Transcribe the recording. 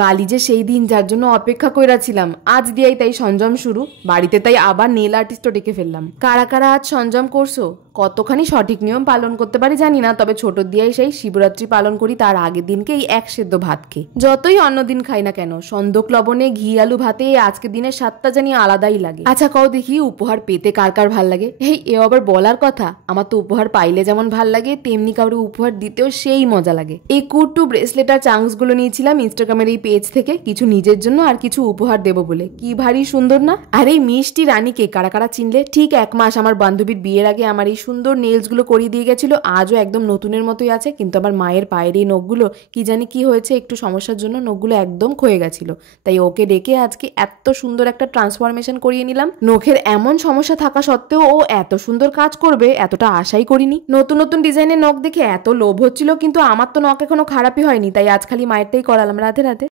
কালই যে সেই দিন যার জন্য অপেক্ষা কইরাছিলাম, আজ দিয়েই তাই সঞ্জম শুরু। বাড়িতে তাই আবার নেল আর্টিস্টও ডেকে ফেললাম। কারা কারা আজ সঞ্জম করছো? কতখানি সঠিক নিয়ম পালন করতে পারি জানি না, তবে ছোট দিয়াই সেই শিবরাত্রি পালন করি তার আগের দিনকে এই এক সেদ্ধ ভাত খেয়ে। যতই অন্য দিন খাই না কেন, সন্দক লবণে ঘি আলু ভাতে আজকের দিনের স্বাদটা জানি আলাদাই লাগে। আচ্ছা কও দেখি, উপহার পেতে কার কার ভাল লাগে? এ আবার বলার কথা, আমার তো উপহার পাইলে যেমন ভাল লাগে তেমনি কাউরে উপহার দিতেও সেই মজা লাগে। এই কুট্টু ব্রেসলেট আর চাংস গুলো নিয়েছিলাম ইনস্টাগ্রামের এই পেজ থেকে, কিছু নিজের জন্য আর কিছু উপহার দেবো বলে। কি ভারী সুন্দর না? আর এই মিষ্টি রানীকে কারা কারা চিনলে? ঠিক 1 মাস আমার বান্ধবীর বিয়ের আগে আমার এই সুন্দর নেলস গুলো করিয়ে দিয়ে গেছিল, আজও একদম নতুনের মতোই আছে। কিন্তু আমার মায়ের পায়ের এই নখগুলো কি জানি কি হয়েছে, একটু সমস্যার জন্য নখগুলো একদম ক্ষয়ে গেছিল। তাই ওকে ডেকে আজকে এত সুন্দর একটা ট্রান্সফরমেশন করিয়ে নিলাম। নখের এমন সমস্যা থাকা সত্ত্বেও ও এত সুন্দর কাজ করবে এতটা আশাই করিনি। নতুন নতুন ডিজাইনের নখ দেখে এত লোভ হচ্ছিল, কিন্তু আমার তো নখ এখনো খারাপই হয়নি, তাই আজ খালি মায়েরটাই করালাম। রাধে রাধে।